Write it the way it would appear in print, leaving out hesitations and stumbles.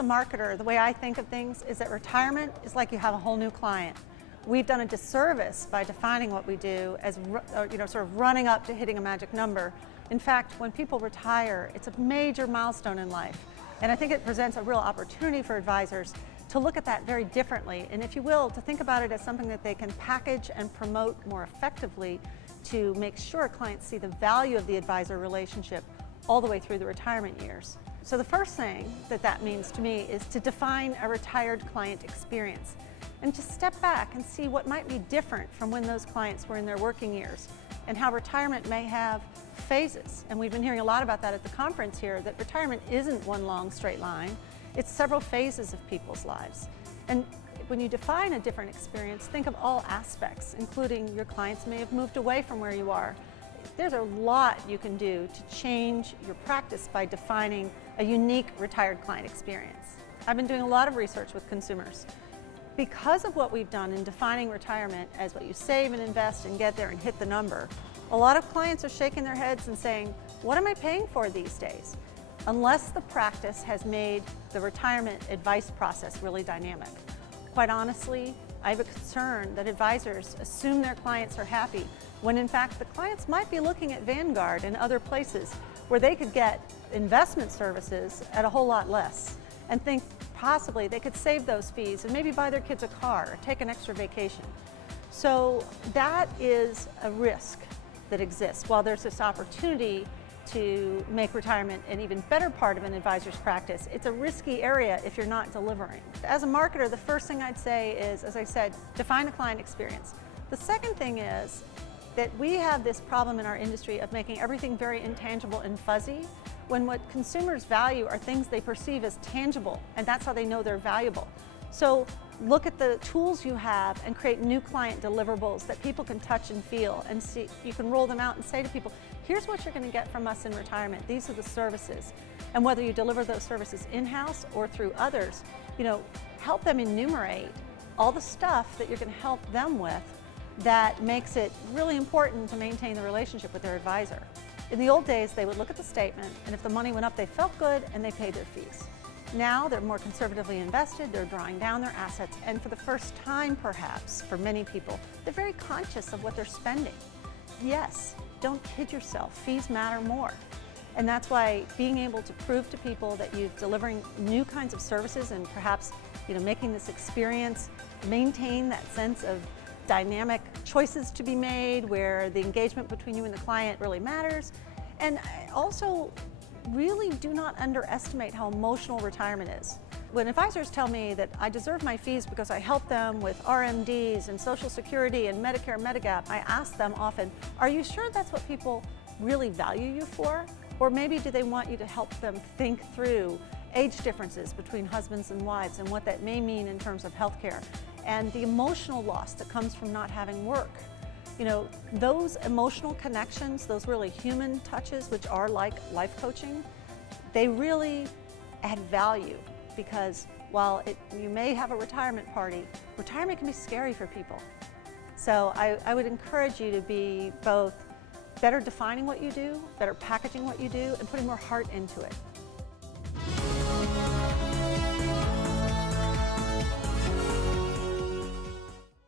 a marketer, the way I think of things is that retirement is like you have a whole new client. We've done a disservice by defining what we do as sort of running up to hitting a magic number. In fact, when people retire, it's a major milestone in life. And I think it presents a real opportunity for advisors to look at that very differently. And if you will, to think about it as something that they can package and promote more effectively to make sure clients see the value of the advisor relationship all the way through the retirement years. So the first thing that means to me is to define a retired client experience and to step back and see what might be different from when those clients were in their working years and how retirement may have phases. And we've been hearing a lot about that at the conference here, that retirement isn't one long straight line. It's several phases of people's lives. And when you define a different experience, think of all aspects, including your clients may have moved away from where you are. There's a lot you can do to change your practice by defining a unique retired client experience. I've been doing a lot of research with consumers. Because of what we've done in defining retirement as what you save and invest and get there and hit the number, a lot of clients are shaking their heads and saying, what am I paying for these days? Unless the practice has made the retirement advice process really dynamic. Quite honestly, I have a concern that advisors assume their clients are happy when in fact the clients might be looking at Vanguard and other places where they could get investment services at a whole lot less and think possibly they could save those fees and maybe buy their kids a car or take an extra vacation. So that is a risk that exists. While there's this opportunity to make retirement an even better part of an advisor's practice, it's a risky area if you're not delivering. As a marketer, the first thing I'd say is, as I said, define a client experience. The second thing is that we have this problem in our industry of making everything very intangible and fuzzy, when what consumers value are things they perceive as tangible, and that's how they know they're valuable. So look at the tools you have and create new client deliverables that people can touch and feel and see. You can roll them out and say to people, here's what you're going to get from us in retirement. These are the services. And whether you deliver those services in-house or through others, help them enumerate all the stuff that you're going to help them with that makes it really important to maintain the relationship with their advisor. In the old days, they would look at the statement, and if the money went up, they felt good and they paid their fees. Now they're more conservatively invested, they're drawing down their assets, and for the first time perhaps, for many people, they're very conscious of what they're spending. Yes, don't kid yourself, fees matter more. And that's why being able to prove to people that you're delivering new kinds of services and perhaps making this experience maintain that sense of dynamic choices to be made where the engagement between you and the client really matters. And also, really do not underestimate how emotional retirement is. When advisors tell me that I deserve my fees because I help them with RMDs and Social Security and Medicare, Medigap, I ask them often, are you sure that's what people really value you for? Or maybe do they want you to help them think through age differences between husbands and wives and what that may mean in terms of healthcare and the emotional loss that comes from not having work? Those emotional connections, those really human touches, which are like life coaching, they really add value because while you may have a retirement party, retirement can be scary for people. So I would encourage you to be both better defining what you do, better packaging what you do, and putting more heart into it.